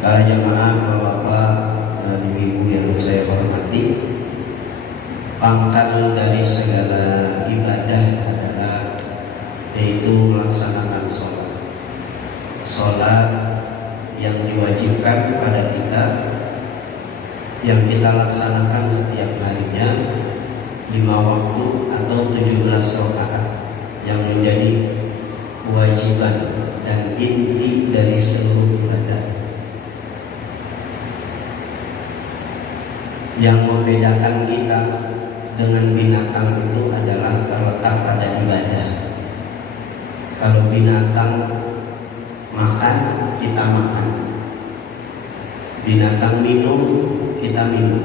Para jamaah, bapak-bapak dan ibu yang saya hormati, pangkal dari segala ibadah adalah yaitu melaksanakan sholat. Sholat yang diwajibkan kepada kita, yang kita laksanakan setiap harinya 5 waktu atau 17 rakaat, yang menjadi kewajiban dan inti dari seluruh ibadah. Yang membedakan kita dengan binatang itu adalah terletak pada ibadah. Kalau binatang makan, kita makan. Binatang minum, kita minum.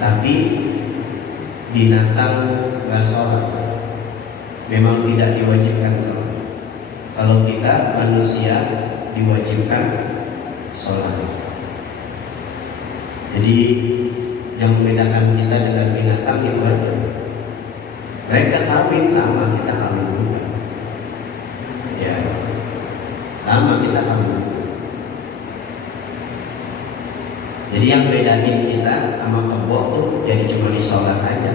Tapi binatang gak sholat, memang tidak diwajibkan sholat. Kalau kita manusia diwajibkan sholat. Jadi yang membedakan kita dengan binatang itu aja. Mereka kawin sama, kita kawin juga. Ya, sama kita kawin juga. Jadi yang bedain kita sama kebo tuh jadi cuma di sholat aja.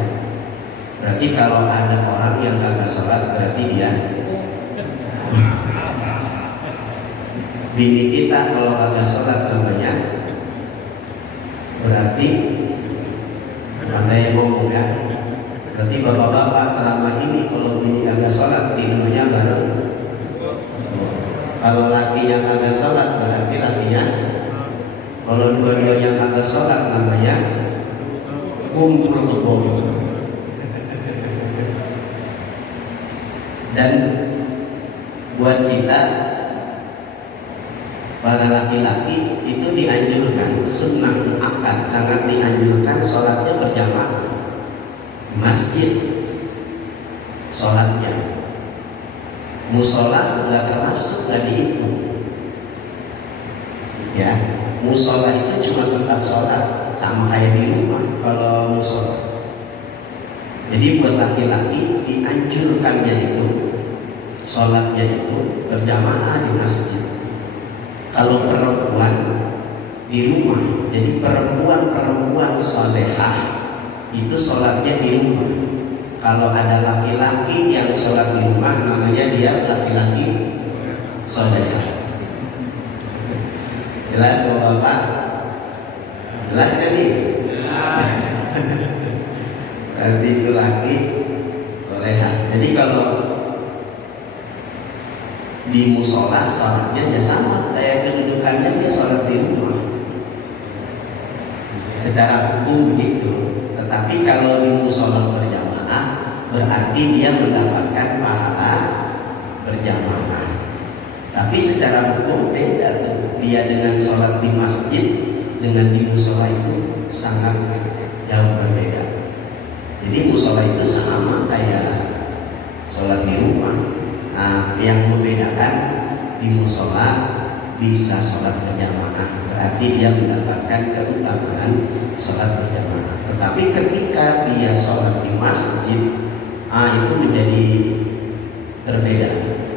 Berarti kalau ada orang yang kagak sholat, berarti dia bini kita kalau kagak sholat namanya, berarti ada yang ngomong ya. Berarti bapak-bapak selama ini kalau bini kagak sholat tidurnya bareng. Kalau lakinya kagak sholat berarti lakinya. Kalau dua-duanya kagak sholat namanya kumpul kebo. Dan buat kita para laki-laki itu dianjurkan, sunnah akad sangat dianjurkan sholatnya berjamaah di masjid. Sholatnya musola nggak termasuk tadi itu ya. Musola itu cuma tempat sholat, sama kayak di rumah kalau musola. Jadi buat laki-laki dianjurkannya itu sholatnya itu berjamaah di masjid. Kalau perempuan di rumah, jadi perempuan salehah itu sholatnya di rumah. Kalau ada laki-laki yang sholat di rumah, namanya dia laki-laki salehah. Jelas Bapak? Jelas kan nih? Jelas. Berarti itu laki salehah. Jadi kalau di musola sholatnya ya sama kayak kedudukannya dia sholat di rumah. Secara hukum begitu. Tetapi kalau di musola berjamaah berarti dia mendapatkan pahala berjamaah. Tapi secara hukum beda tuh. Dia dengan sholat di masjid dengan di musola itu sangat jauh berbeda. Jadi musola itu sama kayak sholat di rumah. Nah, yang membedakan di musola bisa sholat berjamaah, berarti dia mendapatkan keutamaan sholat berjamaah. Tetapi ketika dia sholat di masjid, itu menjadi berbeda.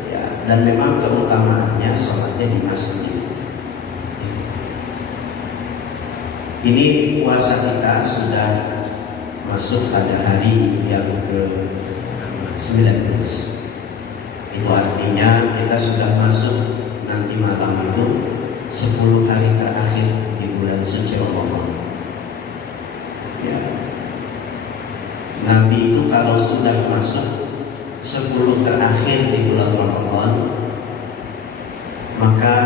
Ya, dan memang keutamaannya sholatnya di masjid. Ini puasa kita sudah masuk pada hari yang ke-19. Itu artinya kita sudah masuk nanti malam itu 10 hari terakhir di bulan suci Ramadan. Ya. Nabi itu kalau sudah masuk 10 terakhir di bulan Ramadan, maka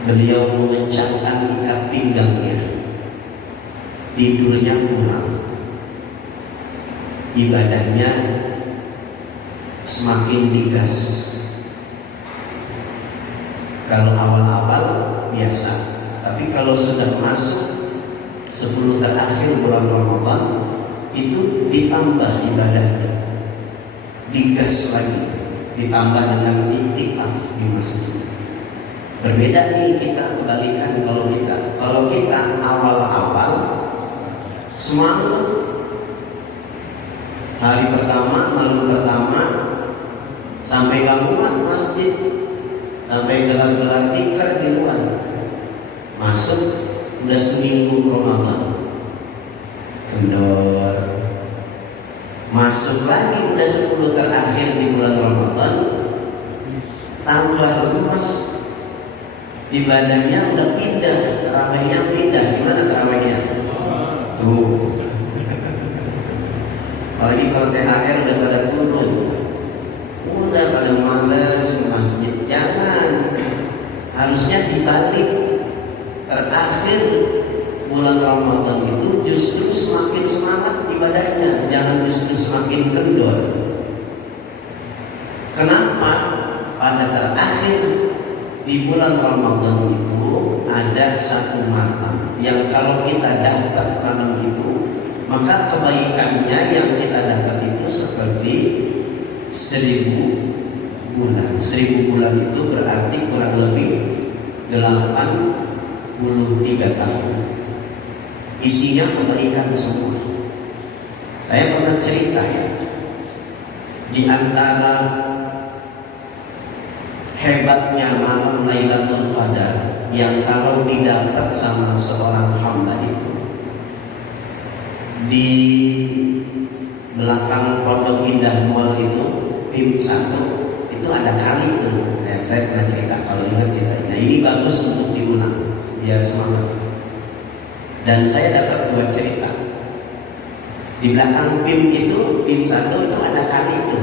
beliau mengencangkan ikat pinggangnya, tidurnya kurang, ibadahnya semakin digas. Kalau awal-awal biasa, tapi kalau sudah masuk 10 terakhir bulan Ramadan itu ditambah ibadahnya, digas lagi, ditambah dengan iktikaf di masjid. Berbeda nih kita kebalikan. Kalau kita awal-awal semangat, hari pertama, malam pertama sampai gabungan masjid, sampai gelar-gelar tikar di luar. Masuk udah seminggu Ramadan, kendor. Masuk lagi udah 10 terakhir di bulan Ramadan, tambah lemas. Ibadahnya udah pindah, tarawihnya pindah. Gimana tarawihnya? Tuh. Apalagi kalau THR udah pada turun, udah pada malas ke masjid. Jangan, harusnya dibalik. Terakhir bulan Ramadan itu justru semakin semangat ibadahnya, jangan justru semakin kendor. Kenapa? Pada terakhir di bulan Ramadan itu ada satu malam yang kalau kita dapat malam itu, maka kebaikannya yang kita dapat itu seperti 1000 bulan. 1000 bulan itu berarti kurang lebih 83 tahun. Isinya kebaikan semua. Saya pernah cerita ya, di antara hebatnya malam Lailatul Qadar yang kalau didapat sama seorang hamba itu, di belakang Pondok Indah Mall itu, PIM 1 itu ada kali itu. Ya, saya pernah cerita, kalau ingat cerita. Nah, ini bagus untuk diulang biar semangat. Dan saya dapat 2 cerita. Di belakang PIM itu, PIM 1 itu ada kali itu,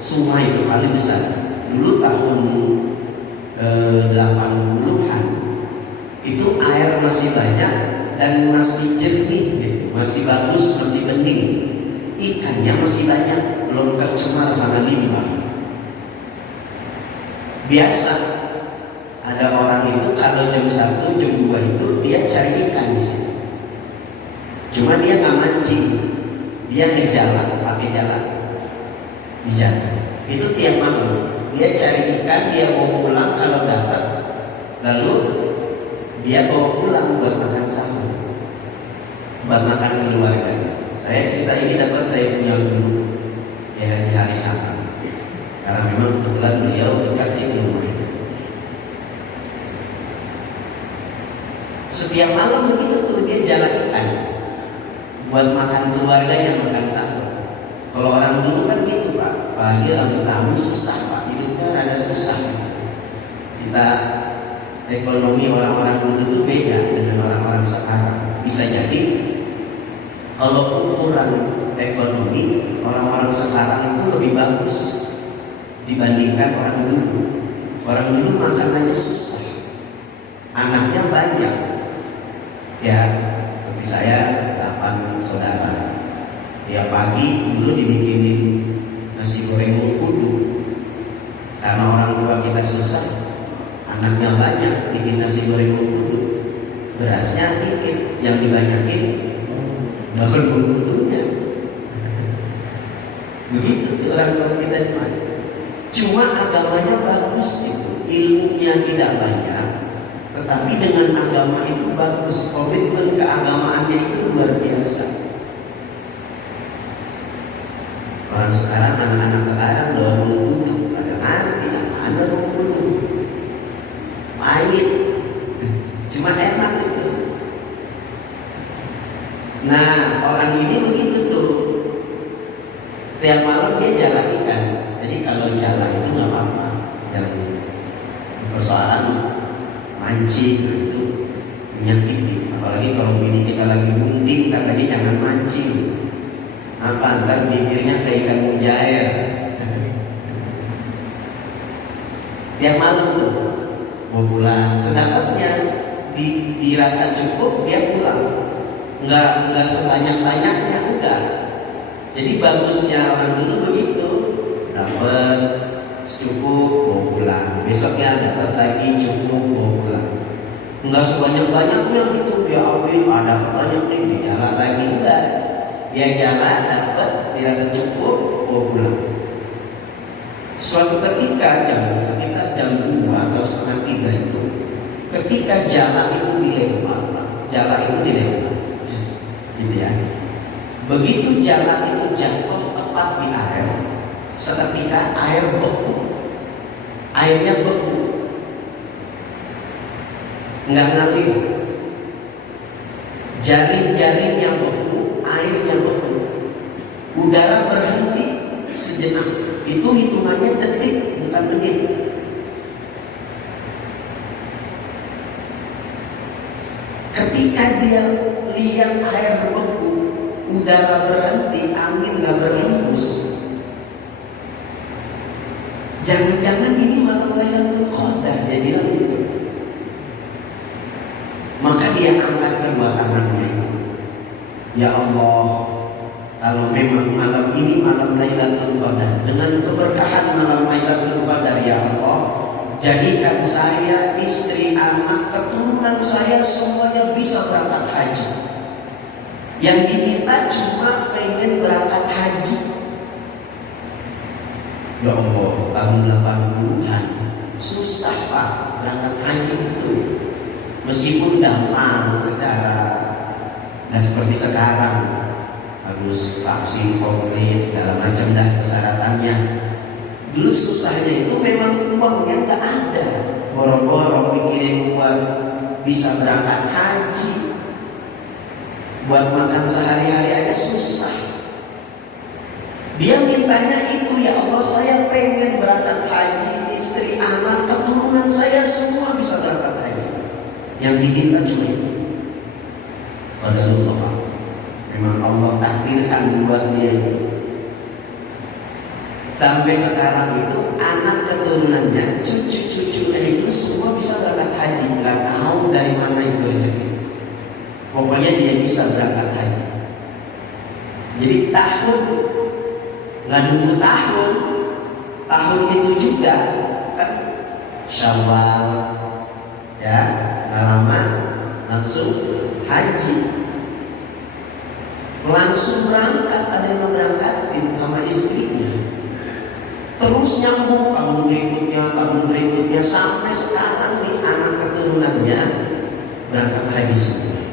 sungai itu, kali besar. Dulu tahun 80-an itu air masih banyak dan masih jernih gitu, masih bagus, masih bening, ikannya masih banyak, belum tercemar sama limbah. Biasa ada orang itu kalau jam 1, jam 2 itu dia cari ikan di sini. Cuma dia nggak mancing, dia ke jalan, pakai jalan di jalan. Itu tiap malam dia cari ikan, dia bawa pulang kalau dapat, lalu dia bawa pulang buat makan sahur, buat makan keluarganya. Saya cerita ini dapat saya punya guru ya di hari Sabtu, karena memang kebetulan beliau dekat di rumahnya. Setiap malam begitu tuh dia jalan ikan buat makan keluarganya, makan sahur. Kalau orang dulu kan gitu Pak, apalagi orang tamu susah Pak, hidupnya rada susah. Kita ekonomi orang-orang dulu itu beda dengan orang-orang sekarang. Bisa jadi kalau ukuran ekonomi orang-orang sekarang itu lebih bagus dibandingkan orang dulu. Orang dulu makan aja susah, anaknya banyak. Ya, seperti saya 8 saudara. Ya pagi dulu dibikinin nasi goreng mengkudu, karena orang tua kita susah, anaknya banyak, bikin nasi goreng mengkudu, berasnya dikit, yang dibanyakin daun mengkudunya. Begitu tuh orang tua kita di mana. Cuma agamanya bagus itu, ilmunya tidak banyak, tetapi dengan agama itu bagus, komitmen keagamaannya itu luar biasa. Orang sekarang, anak-anak sekarang dorong duduk, pada nanti ada dorong duduk, pahit, cuma enak itu. Nah orang ini begitu tuh, tiap malam dia jala ikan. Jadi kalau jala itu nggak apa-apa, yang persoalan mancing itu menyakiti. Apalagi kalau bini kita lagi munding, katanya jangan mancing. Apa ntar bibirnya kayak ikan mujair. Tiap malam tuh mau pulang, sedapatnya dirasa cukup dia pulang, nggak sebanyak-banyaknya, enggak. Jadi bagusnya orang dulu begitu, dapat cukup mau pulang, besoknya dapat lagi cukup mau pulang, nggak sebanyak-banyaknya gitu. Dia ambil ada banyak nih, dia jalan lagi, enggak. Dia jalan dapat, dirasa cukup, bawa pulang. Suatu ketika sekitar jam 2 atau setengah 3 itu, ketika jala itu dilempar, gitu ya. Begitu jala itu jatuh tepat di air, seketika air beku, airnya beku. nggak ngalir. Jaring-jaring yang beku, air yang beku, udara berhenti sejenak. Itu hitungannya detik, bukan menit. Ketika dia lihat air beku, udara berhenti, angin nggak berhembus, jangan-jangan ini malam Lailatul Qadar, dia bilang gitu. Maka dia angkat kedua tangannya itu. Ya Allah, kalau memang malam ini malam Lailatul Qadar, dengan keberkahan malam Lailatul Qadar, ya Allah, jadikan saya, istri, anak, keturunan saya semuanya bisa berangkat haji. Yang diminta cuma pengen berangkat haji. Ya Allah, tahun 80-an susah Pak berangkat haji itu. Meskipun gampang secara, nah seperti sekarang harus vaksin komplit segala macam dan persyaratannya. Dulu susahnya itu memang uangnya nggak ada, boro-boro mikirin buat bisa berangkat haji, buat makan sehari-hari aja susah. Dia mintanya itu, ya Allah, saya pengen berangkat haji, istri, anak, keturunan saya semua bisa berangkat haji. Yang diminta cuma itu. Qadarullah, memang Allah takdirkan buat dia itu. Sampai sekarang itu anak keturunannya, cucu-cucunya itu semua bisa berangkat haji. Gak tahu dari mana itu rezeki. Pokoknya dia bisa berangkat haji. Jadi tahun, nggak nunggu tahun itu juga kan Syawal, ya nggak lama langsung haji, langsung berangkat. Ada yang berangkatin sama istrinya, terus nyambung tahun berikutnya sampai sekarang nih anak keturunannya berangkat haji semua.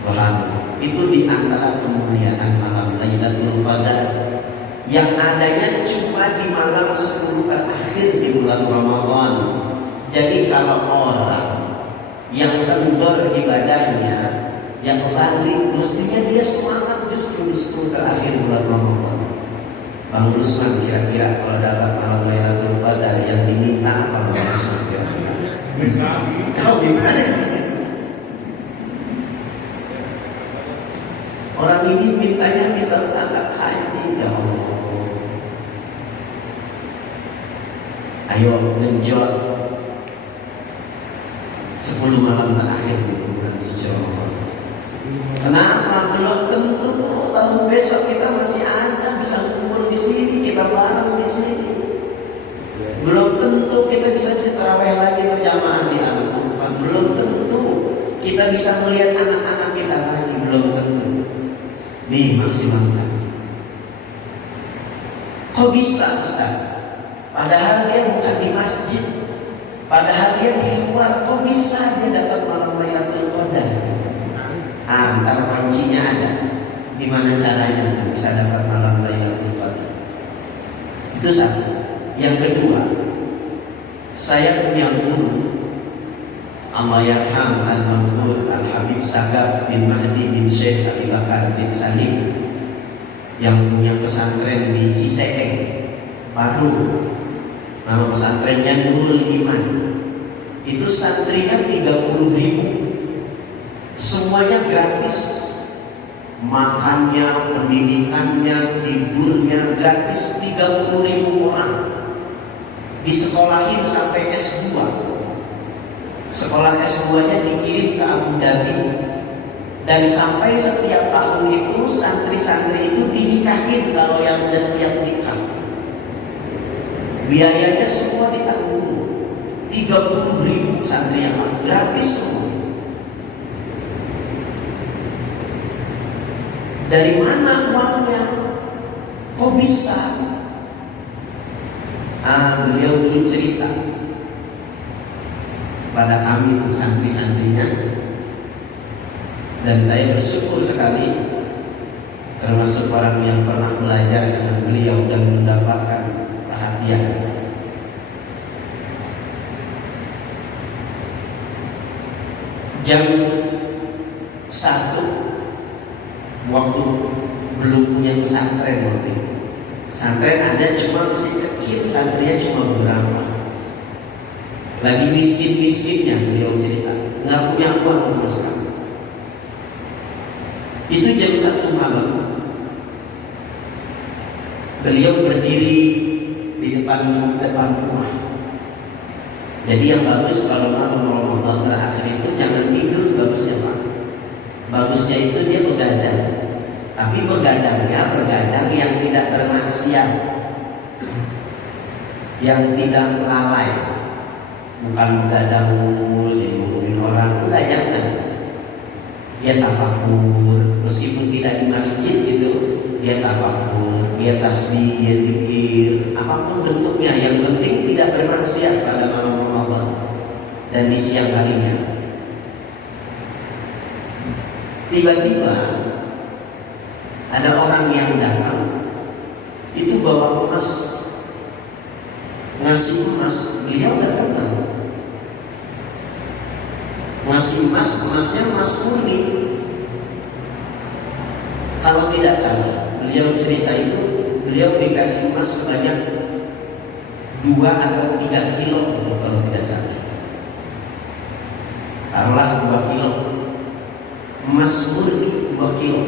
Subhanallah. Itu di antara kemuliaan malam Lailatul Qadar yang adanya cuma di malam 10 terakhir di bulan Ramadan. Jadi kalau orang yang kendor ibadahnya, yang balik, mestinya dia semangat justru di 10 terakhir bulan Ramadan. Bang Rusman, kira-kira kalau dapat malam Lailatul Qadar yang diminta apa Bang Rusman kira-kira? Kau gimana? Orang ini mintanya bisa berangkat haji, ya Allah. Ayo genjot 10 malam terakhir di bulan suci Ramadan. Kenapa? Belum tentu tuh tahun besok kita masih ada bisa kumpul di sini, kita bareng di sini. Belum tentu kita bisa tarawih lagi berjamaah di Al-Quran. Belum tentu kita bisa melihat anak-anak kita lagi. Belum tentu. Dimaksimalkan. Kok bisa Ustaz? Padahal dia bukan di masjid, padahal dia di luar. Kok bisa dia dapat malam Lailatul Qadar? Antara kuncinya ada. Gimana caranya untuk bisa dapat malam Lailatul Qadar? Itu satu. Yang kedua, saya punya guru Allahyarham Al-Manfur Al-Habib Sagaf bin Mahdi bin Syekh Abi Bakar bin Salim yang punya pesantren di Cisekeng, Paru. Nama pesantrennya Nurul Iman. Itu santrinya 30.000. Semuanya gratis. Makannya, pendidikannya, tidurnya gratis. 30.000 orang. Disekolahin sampai S2. Sekolah S2-nya dikirim ke Abu Dhabi. Dan sampai setiap tahun itu santri-santri itu dinikahin kalau yang udah siap nikah. Biayanya semua ditanggung. 30.000 santri yang gratis semua. Dari mana uangnya? Kok bisa? Beliau dulu cerita kepada kami itu santri-santrinya, dan saya bersyukur sekali termasuk orang yang pernah belajar dengan beliau dan mendapatkan perhatian. jam 1 waktu belum punya pesantren waktu itu. Pesantren ada cuma masih kecil, santrinya cuma beberapa. Lagi miskin-miskinnya beliau cerita, nggak punya uang sama sekali. Itu jam 1 malam, beliau berdiri di depan rumah. Jadi yang bagus kalau malam Ramadan terakhir itu jangan tidur, bagusnya Pak. Bagusnya itu dia begadang. Tapi begadangnya begadang yang tidak bermaksiat, yang tidak lalai. Bukan begadang jadi ngomongin orang, enggak, jangan. Dia tafakur, meskipun tidak di masjid gitu, dia tafakur, dia tasbih, dia zikir, apapun bentuknya, yang penting tidak bermaksiat pada malam Ramadan dan di siang harinya. Tiba-tiba ada orang yang datang, itu bawa emas, ngasih emas. Beliau udah kenal, ngasih emas, emasnya emas murni. Kalau tidak salah, beliau cerita itu, beliau dikasih emas sebanyak 2 atau 3 kilo kalau tidak salah. Taruhlah 2 kilo emas murni, 2 kilo.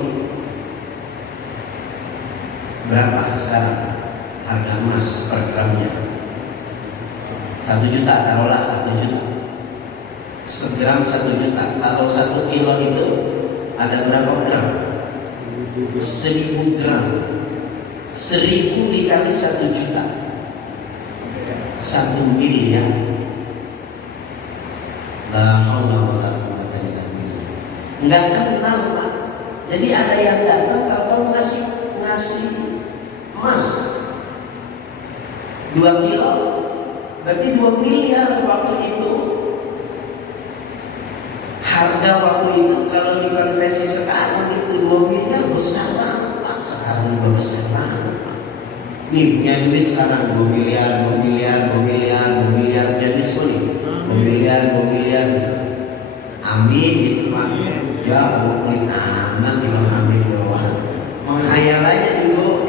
Berapa sekarang harga emas per gramnya? 1 juta, taruhlah 1 juta. Segram 1 juta. Kalau 1 kilo itu ada berapa gram? 1000 gram. 1000 dikali 1 juta, 1 miliar. La haula wala quwwata illa billah. Enggak kenal Pak. Jadi ada yang datang tahu-tahu ngasih emas 2 kilo, berarti 2 miliar waktu itu. Harga waktu itu kalau dikonversi sekarang itu 2 miliar besar banget Pak. Sekarang juga besar banget Pak. Nih punya duit sekarang 2 miliar, 2 miliar, 2 miliar, 2 miliar, jadi semua nih 2 miliar, 2 miliar. Amin gitu Pak. Ya mungkin aman Imam Amin doang. Menghayal aja dulu.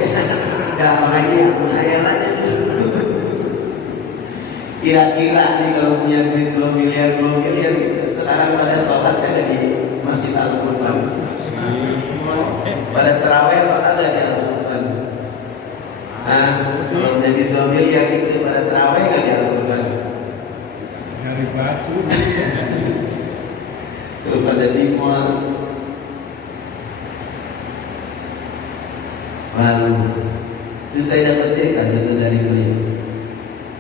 Ya makanya ya menghayal aja dulu. Kira-kira nih kalau punya duit 2 miliar, 2 miliar gitu. Sekarang pada sholat ada di Masjid Al-Quran, pada terawih apa ada di Al-Quran. Nah, kalau menjadi 2 miliar itu pada terawih nggak di Al-Quran? Dari batu. Tuh pada dimuat. Lalu itu saya dapat cerita itu dari beliau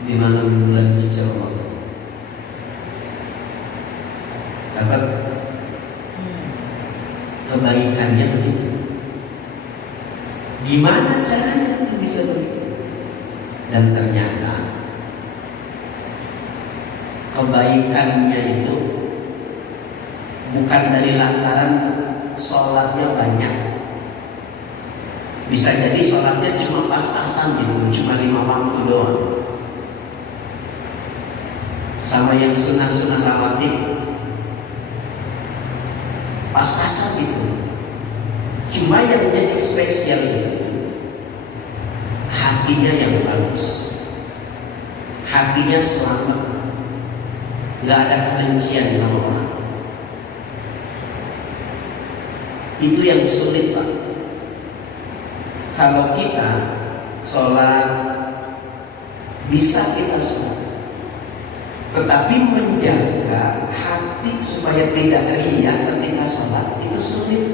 di malam bulan suci Ramadan. Dapat kebaikannya begitu. Gimana caranya itu bisa begitu? Dan ternyata kebaikannya itu bukan dari lantaran sholatnya banyak. Bisa jadi sholatnya cuma pas-pasan gitu, cuma 5 waktu doang. Sama yang sunnah-sunnah rawatib pas-pasan gitu. Cuma yang menjadi spesial itu hatinya yang bagus, hatinya selamat, nggak ada kebencian sama orang. Itu yang sulit Pak. Kalau kita sholat bisa kita sholat, tetapi menjaga hati supaya tidak riya ketika sholat itu sulit.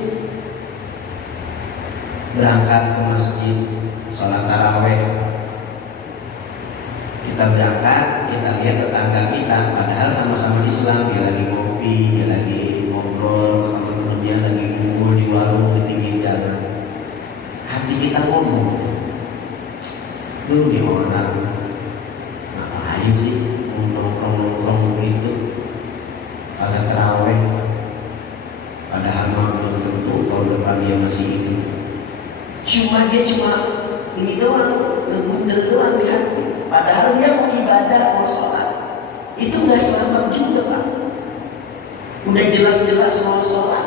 Berangkat ke masjid, sholat taraweh, kita berangkat, kita lihat tetangga kita, padahal sama-sama Islam, dia lagi ngopi, dia lagi ngobrol, teman-temannya lagi kumpul di warung di pinggir jalan. Hati kita ngomong, nih orang ngapain sih nongkrong gitu, kagak terawih, padahal belum tentu kalau depan dia masih hidup. Dia cuma ini doang, ngebundel doang di hati. Padahal dia mau ibadah, mau sholat. Itu nggak selamat juga Pak. Udah jelas-jelas mau sholat.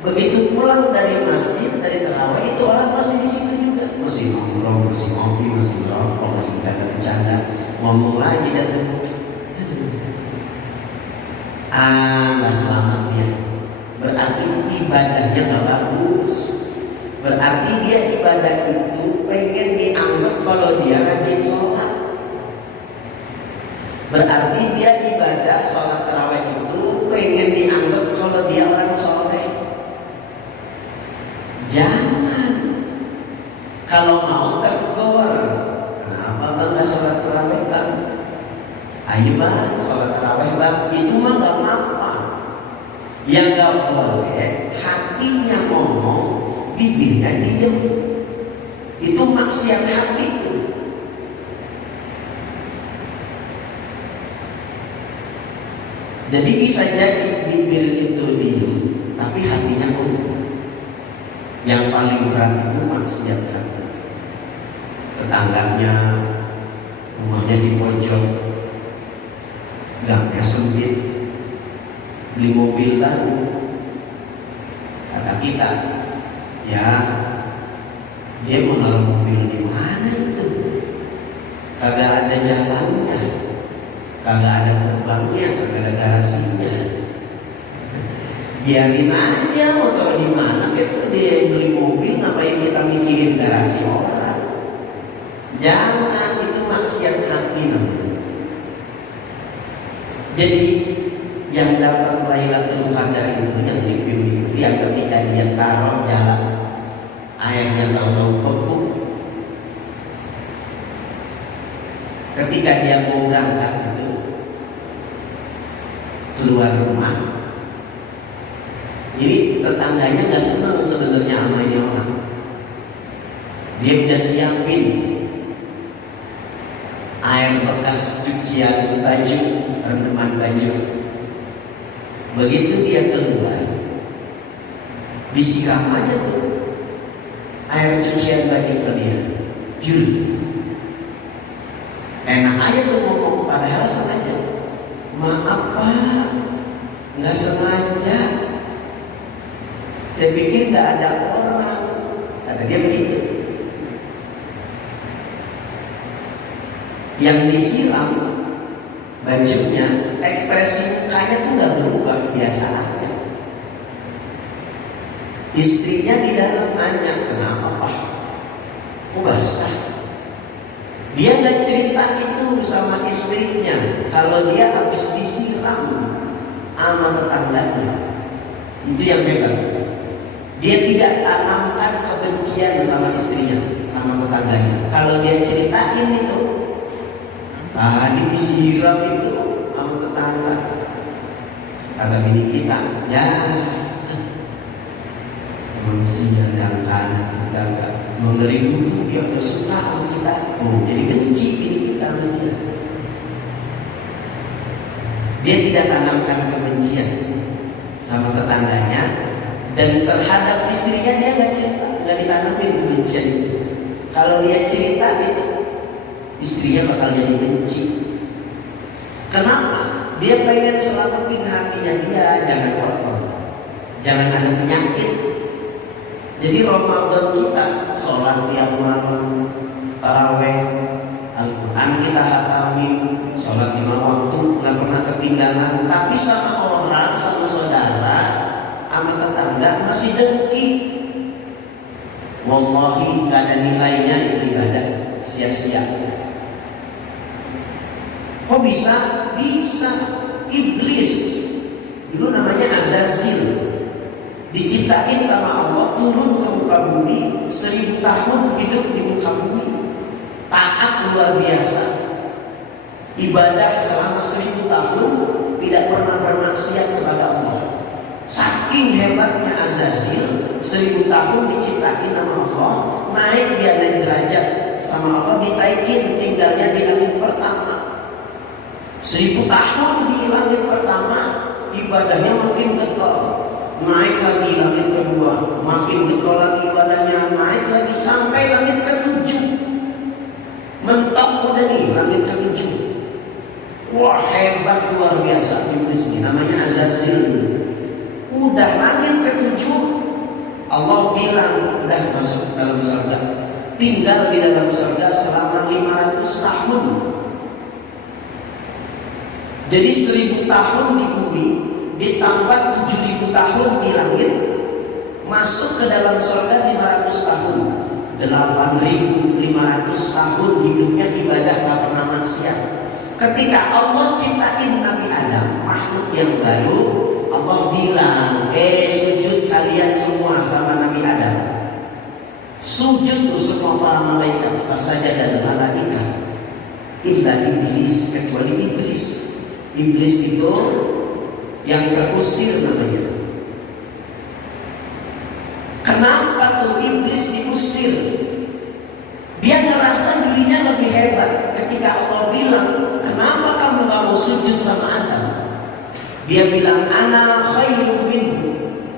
Begitu pulang dari masjid, dari tarawih, itu orang masih di situ juga, masih nongkrong, masih ngopi, masih ngerokok, masih bercanda, ngomong lagi dan nggak selamat dia. Berarti ibadahnya nggak bagus. Berarti dia ibadah itu pengen dianggap kalau dia rajin sholat. Berarti dia ibadah sholat tarawih itu pengen dianggap kalau dia orang soleh. Jangan. Kalau mau tegur, kenapa bang nggak sholat tarawih bang? Ayo bang, sholat tarawih bang. Itu mah nggak apa-apa. Yang nggak boleh hatinya ngomong, bibirnya diem. Itu maksiat hati itu. Jadi bisa jadi bibir itu diem, tapi hatinya ngomong. Yang paling berat itu maksiat hati. Tetangganya rumahnya di pojok, gangnya sempit, beli mobil baru. Kata kita, ya dia mau naruh mobil di mana itu? Kagak ada jalannya, kagak ada terbangnya, kagak ada garasinya. Biarin aja mau taruh di mana, gitu dia yang beli mobil, ngapain kita mikirin garasi orang? Jangan, itu maksiat hati namanya. Jadi yang dapat Lailatul Qadar itu, yang dipim itu, yang ketika dia taruh jalan airnya tahu-tahu beku. Ketika dia mau berangkat itu keluar rumah. Jadi tetangganya nggak senang sebenarnya amanya orang. Dia udah siapin air bekas cucian baju, rendaman baju. Begitu dia keluar, disiram aja tuh air cucian baju ke dia. Jur, enak aja tuh ngomong, padahal sengaja. Maaf pak, nggak sengaja. Saya pikir nggak ada orang, kata dia begitu. Yang disiram bajunya, ekspresi mukanya tuh nggak berubah, biasa aja. Istrinya di dalam nanya, kenapa pak? Kok basah? Dia nggak cerita itu sama istrinya kalau dia habis disiram sama tetangganya. Itu yang hebat. Dia tidak tanamkan kebencian sama istrinya, sama tetangganya. Kalau dia ceritain itu, tadi disiram itu sama tetangga. Kata bini kita, ya manusia dan kanan kita nggak mengeri dulu, dia udah suka sama kita. Oh, jadi benci bini kita sama dia. Dia tidak tanamkan kebencian sama tetangganya. Dan terhadap istrinya dia nggak cerita, nggak ditanamin kebencian itu. Kalau dia cerita itu, istrinya bakal jadi benci. Kenapa? Dia pengen selamatin hatinya dia, jangan kotor, jangan ada penyakit. Jadi Ramadan kita sholat tiap malam, taraweh, Al-Quran kita hatamin, sholat 5 waktu, nggak pernah ketinggalan. Tapi sama orang, sama saudara, sama tetangga masih dengki. Wallahi gak ada nilainya itu ibadah, sia-sia. Kok bisa? Bisa. Iblis dulu namanya Azazil, diciptain sama Allah, turun ke muka bumi, 1000 tahun hidup di muka bumi, taat luar biasa, ibadah selama 1000 tahun, tidak pernah bermaksiat kepada Allah. Saking hebatnya Azazil, 1000 tahun diciptain sama Allah, naik dia naik derajat sama Allah, ditaikin tinggalnya di langit pertama. 1000 tahun di langit pertama, ibadahnya makin getol, naik lagi langit kedua, makin getol lagi ibadahnya, naik lagi sampai langit ke-7. Mentok udah nih langit ke-7. Wah, hebat luar biasa iblis ini, namanya Azazil. Udah langit ketujuh, Allah bilang udah masuk dalam surga, tinggal di dalam surga selama 500 tahun. Jadi 1000 tahun di bumi ditambah 7000 tahun di langit, masuk ke dalam surga 500 tahun. 8500 tahun hidupnya ibadah tak pernah maksiat. Ketika Allah ciptain Nabi Adam, makhluk yang baru, Allah bilang, sujud kalian semua sama Nabi Adam. Sujud tuh semua para malaikat, fasajada dan malaikat, illa iblis, kecuali iblis. Iblis itu yang terusir namanya. Kenapa tuh iblis diusir? Dia ngerasa dirinya lebih hebat. Ketika Allah bilang, kenapa kamu gak mau sujud sama Adam? Dia bilang, ana khairun minhu.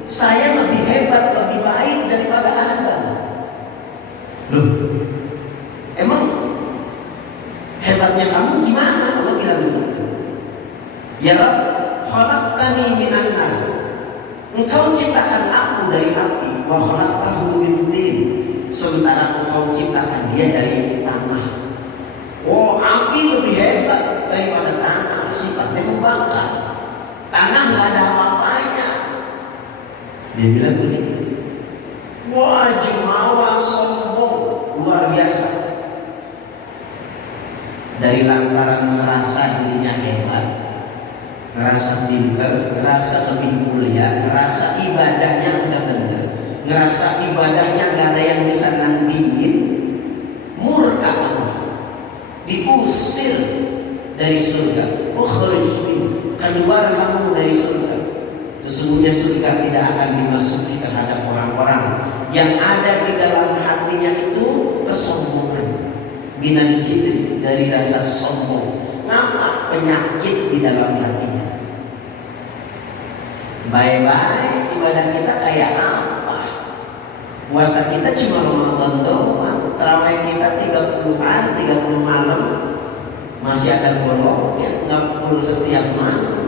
Saya lebih hebat, lebih baik daripada Adam. Loh, emang hebatnya kamu gimana? Allah bilang begitu. Ya Rabb, khalaqtani minan nar. Engkau ciptakan aku dari api, wa khalaqtahu min tin. Sementara engkau ciptakan dia dari tanah. Oh, api lebih hebat daripada tanah, sifatnya membakar. Tanah nggak ada apa-apanya. Dia bilang begitu. Wah, jumawa sombong luar biasa. Dari lantaran merasa dirinya hebat, ngerasa pintar, ngerasa lebih mulia, ngerasa ibadahnya udah benar, ngerasa ibadahnya gak ada yang bisa nandingin, murka Allah, diusir dari surga. Keluar kamu dari surga. Sesungguhnya surga tidak akan dimasuki terhadap orang-orang yang ada di dalam hatinya itu kesombongan, minal kibri, dari rasa sombong. Nama penyakit di dalam hatinya. Bye-bye, ibadah kita kayak apa? Puasa kita cuma Ramadan doang, tarawih kita 30 hari, 30 malam, masih ada bolongnya, nggak perlu setiap malam.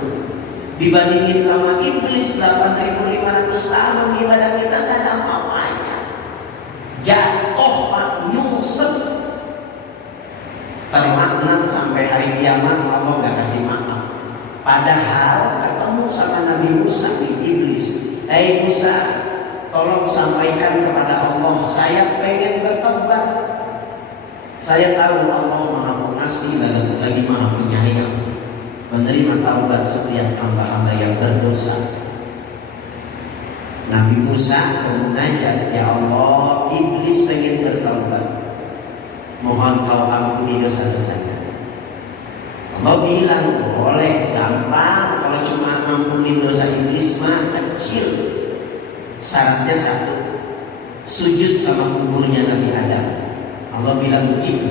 Dibandingin sama iblis 8500 tahun, ibadah kita nggak ada apa-apanya. Jatuh Pak, nyungsep, terlaknat sampai hari kiamat, Allah nggak kasih maaf. Padahal ketemu sama Nabi Musa di iblis. Musa, tolong sampaikan kepada Allah, saya pengen bertobat. Saya tahu Allah Maha Pengasih lagi Maha Penyayang, menerima taubat setiap hamba-hamba yang berdosa. Nabi Musa memunajat, ya Allah, iblis pengen bertobat, mohon kau ampuni dosa-dosanya. Allah bilang, boleh, gampang. Kalau cuma ampunin dosa iblis mah kecil. Syaratnya satu, sujud sama kuburnya Nabi Adam. Allah bilang begitu.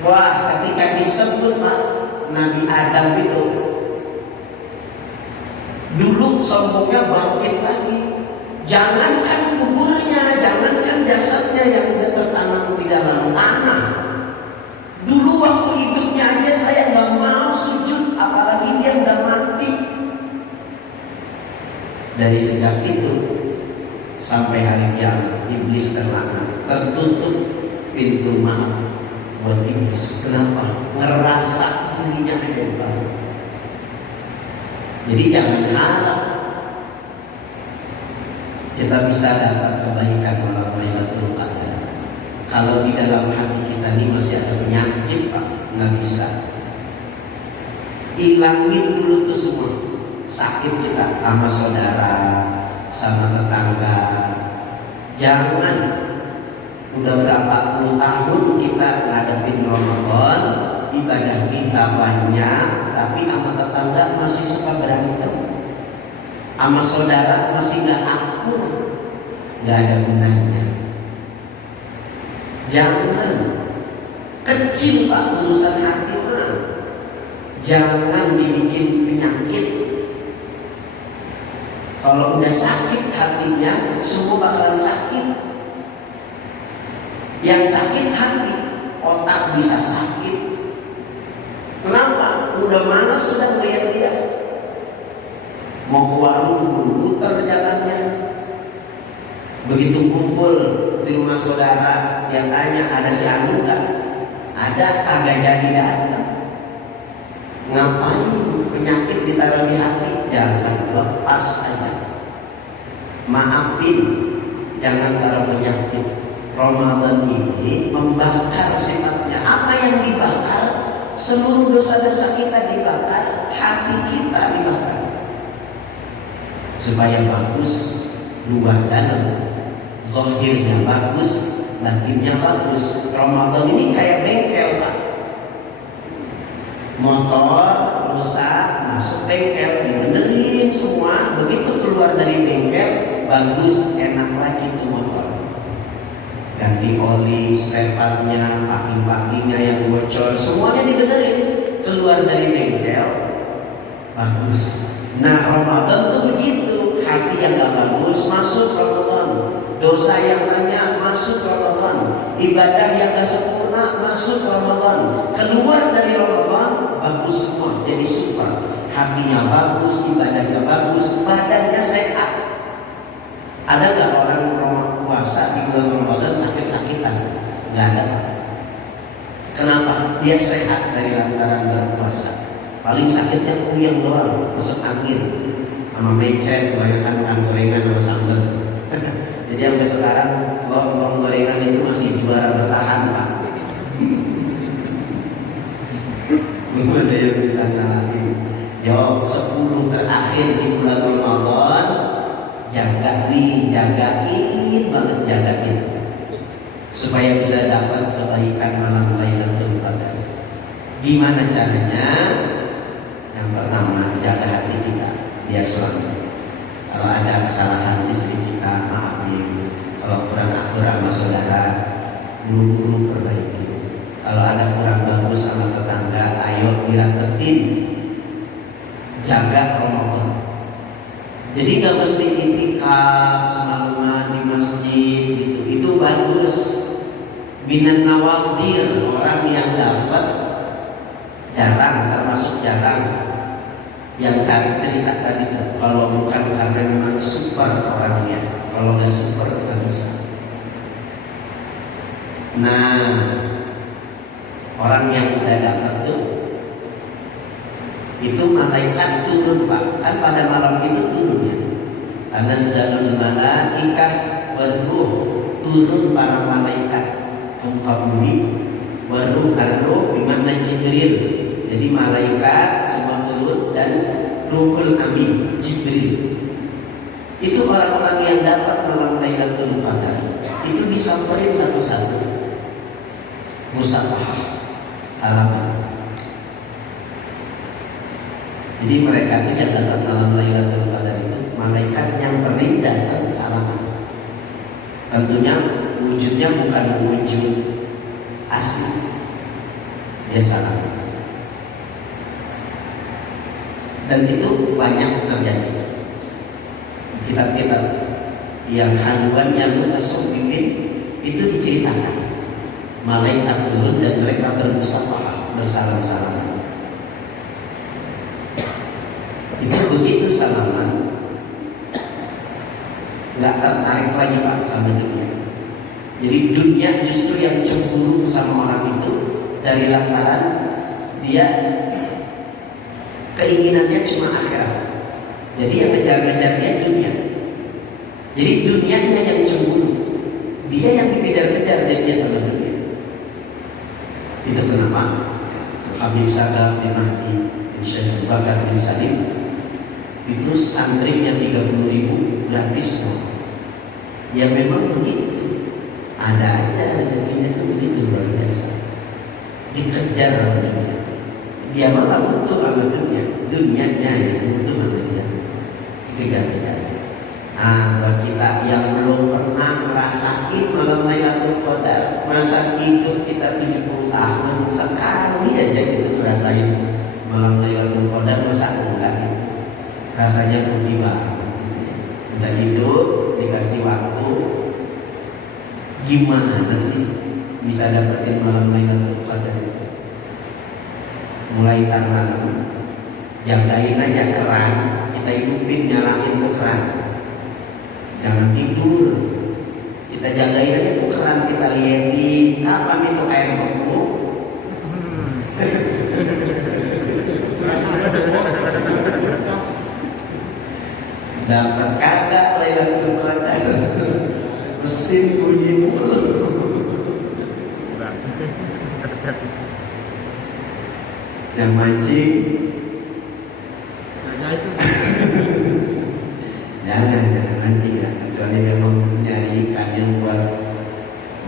Wah, ketika disebut Pak, Nabi Adam itu dulu sombongnya bangkit lagi. Jangankan kuburnya, jangankan jasadnya yang udah tertanam di dalam tanah. Dulu waktu hidupnya aja saya nggak mau sujud, apalagi dia udah mati. Dari sejak itu sampai hari kiamat, iblis terlaknat, tertutup pintu maaf buat iblis. Kenapa? Ngerasa dirinya hebat. Jadi jangan harap kita bisa dapat kebaikan malam Lailatul Qadar kalau di dalam hati kita ini masih ada penyakit, Pak. Nggak bisa. Ilangin dulu tuh semua sakit kita sama saudara, sama tetangga. Jangan udah berapa puluh tahun kita ngadepin Ramadan, ibadah kita banyak, tapi sama tetangga masih suka berantem, sama saudara masih nggak akur, nggak ada gunanya. Jangan kecil Pak urusan hati mah, jangan dibikin penyakit. Kalau udah sakit hatinya, semua bakalan sakit. Yang sakit hati, otak bisa sakit. Kenapa? udah malas sudah melihat dia. Mau ke warung kudu putar jalannya. Begitu kumpul di rumah saudara, dia tanya ada si Anu nggak? Ada, kagak jadi datang. Ngapain penyakit ditaruh di hati? Jangan, lepas aja. Maafin, jangan taruh penyakit. Ramadan ini membakar sifatnya. Apa yang dibakar? Seluruh dosa-dosa kita dibakar, hati kita dibakar. Supaya bagus, luar dalam, zahirnya bagus, batinnya bagus. Ramadan ini kayak bengkel, Pak. Motor rusak, masuk bengkel, dibenerin semua. Begitu keluar dari bengkel, bagus, enak lagi tuh motor. Ganti oli, spare partnya, packing-packingnya yang bocor, semuanya dibenerin. Keluar dari bengkel, bagus. Nah, Ramadan tuh begitu. Hati yang gak bagus masuk Ramadan, dosa yang banyak masuk Ramadan, ibadah yang gak sempurna masuk Ramadan. Keluar dari Ramadan, bagus semua, jadi super. Hatinya bagus, ibadahnya bagus, badannya sehat. Ada gak orang puasa di bulan Ramadan sakit-sakitan? Gak ada. Kenapa? Dia sehat dari lantaran berpuasa. Paling sakitnya puyeng doang, masuk angin sama mecet, kebanyakan makan gorengan sama sambal. Jadi sampai sekarang lontong gorengan itu masih juara bertahan, Pak. Belum ada yang bisa ngalahin. Yo, 10 terakhir di bulan Ramadan, jagain banget, jagain supaya bisa dapat kebaikan malam Lailatul Qadar. Gimana caranya? Yang pertama, jaga hati kita biar selamat. Kalau ada kesalahan istri kita, maafin. Kalau kurang akurat sama saudara, buru-buru perbaiki. Kalau ada kurang bagus sama tetangga, ayo dirapetin. Jaga Ramadan. Jadi gak mesti itikaf semalaman di masjid gitu. Itu bagus. Minan nawadir, orang yang dapat jarang, termasuk jarang yang cari cerita tadi. Kalau bukan karena memang super orangnya, kalau nggak super nggak bisa. Nah, orang yang udah dapat tuh, itu malaikat turun, Pak. Kan pada malam itu turunnya. Tanazzalul malaikah waruh, turun para malaikat ke muka bumi. Waruh arruh bimakna Jibril. Jadi malaikat semua turun dan Ruhul Amin Jibril. Itu orang-orang yang dapat malam Lailatul Qadar. Itu disamperin satu-satu. Musafah, salaman. Jadi mereka itu yang dapat malam Lailatul Qadar itu malaikat yang nyamperin datang salaman. Tentunya wujudnya bukan wujud asli, dia salaman. Dan itu banyak terjadi. Kitab-kitab yang haluannya mutasawwifin itu diceritakan malaikat turun dan mereka bermusafah, bersalam-salaman. Itu begitu salaman, nggak tertarik lagi, Pak, sama dunia. Jadi dunia justru yang cemburu sama orang itu dari lantaran dia keinginannya cuma akhirat. Jadi yang ngejar-ngejar dia dunia. Jadi dunianya yang cemburu, dia yang dikejar-kejar dia sama dunia. Itu kenapa Habib Sagaf bin Mahdi bin Syekh Bakar bin Salim itu santrinya 30.000 gratis kok. Ya memang begitu. Ada aja rezekinya itu begitu luar biasa. Dikejar oleh dunia. Dia malah butuh sama dunia, dunianya yang butuh sama dia. Kejar-kejar. Nah, buat kita yang belum pernah merasain malam Lailatul Qadar, masa hidup kita 70 tahun sekali aja gitu ngerasain malam Lailatul Qadar, masa enggak gitu. Rasanya rugi banget. Udah hidup dikasih waktu, gimana sih bisa dapetin malam Lailatul Qadar itu? mulai tanam, jagain aja keran, kita hidupin, nyalain tuh keran, jangan tidur, kita jagain aja tuh keran, kita liatin kapan itu air beku. Dapat kagak Lailatul Qadar, mesin bunyi mulu. Yang mancing jangan mancing ya, kecuali memang nyari ikan yang buat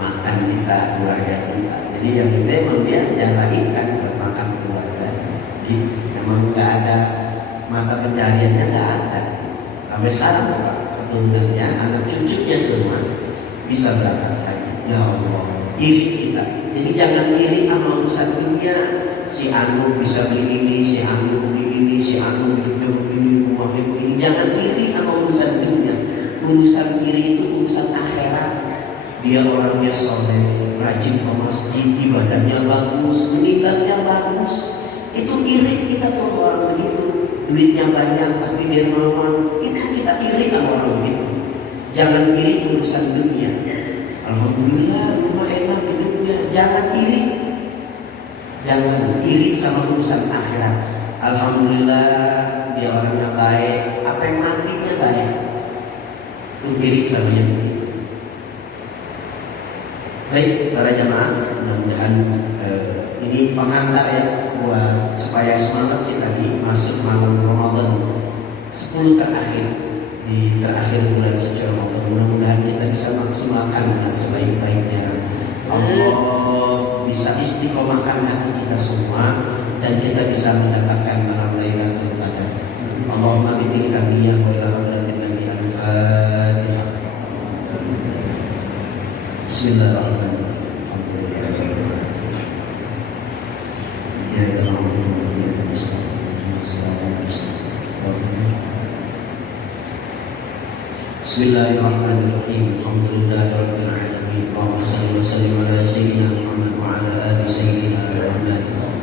makan kita, keluarga kita. Jadi yang kita emang dia jaga ikan buat makan keluarga. Jadi memang nggak ada mata pencariannya, nggak ada. Sampai sekarang Pak, keturunannya, anak cucunya semua bisa berangkat haji. Ya Allah, iri kita. Jadi jangan iri sama urusan dunia. Si Anu bisa beli ini, si Anu beli ini, si Anu hidupnya begini, rumahnya begini. Jangan iri sama urusan dunia. Urusan iri itu urusan akhirat. Dia orangnya soleh, rajin ke masjid, ibadahnya bagus, meninggalnya bagus. Itu iri kita tuh orang begitu. Duitnya banyak tapi dia normal, itu kita iri sama orang begitu. Jangan iri urusan dunia. Alhamdulillah rumah enak hidupnya. Jangan iri. Jangan iri sama urusan akhirat. Alhamdulillah dia orangnya baik, apa yang matinya baik. Itu iri sama yang begitu. Baik para jamaah, mudah-mudahan ini pengantar ya buat supaya semangat kita di masuk malam Ramadan 10 terakhir di terakhir bulan suci Ramadan. Mudah-mudahan kita bisa maksimalkan dengan sebaik-baiknya. Allah bisa istiqomahkan hati kita semua dan kita bisa mendapatkan malam Lailatul Qadar. Allahumma bidik kami ya wala hadratin nabi al-Fatihah. Bismillahirrahmanirrahim. Bismillahirrahmanirrahim. Alhamdulillahirabbil alamin. Allahumma shalli wa sallim ala sayyidina Muhammad wa ala ali sayyidina Muhammad.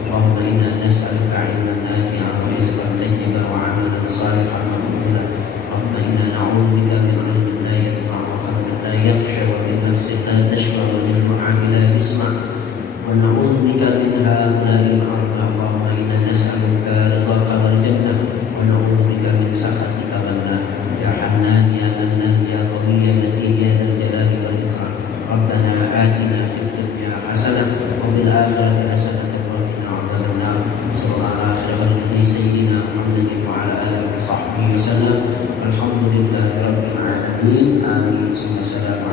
Allahumma inna nas'aluka 'ilman nafi'an wa rizqan thayyiban wa 'amalan shalihan maqbulan. Allahumma inna na'udzubika min 'ilmin la yanfa' wa qalbin la yakhsha wa min nafsin la tashqa wa min ma'amin la yusma' wa na'udzubika min ha'ula'il a'ma. Allahumma inna nas'aluka ridhaka wal jannah wa na'udzubika min sakhatika wan nar. Ya Hannan ya Mannan ya Qawi ya Matin ya Dzal Jalali wal Ikram. Rabbana atina fid dunya hasanah wa fil akhirati hasanah wa qina adzaban nar. Sallallahu alaihi wa sallam sayyidina Muhammadin wa ala alihi wa sahbihi wasallam. Alhamdulillahi rabbil alamin. Amin. Assalamualaikum.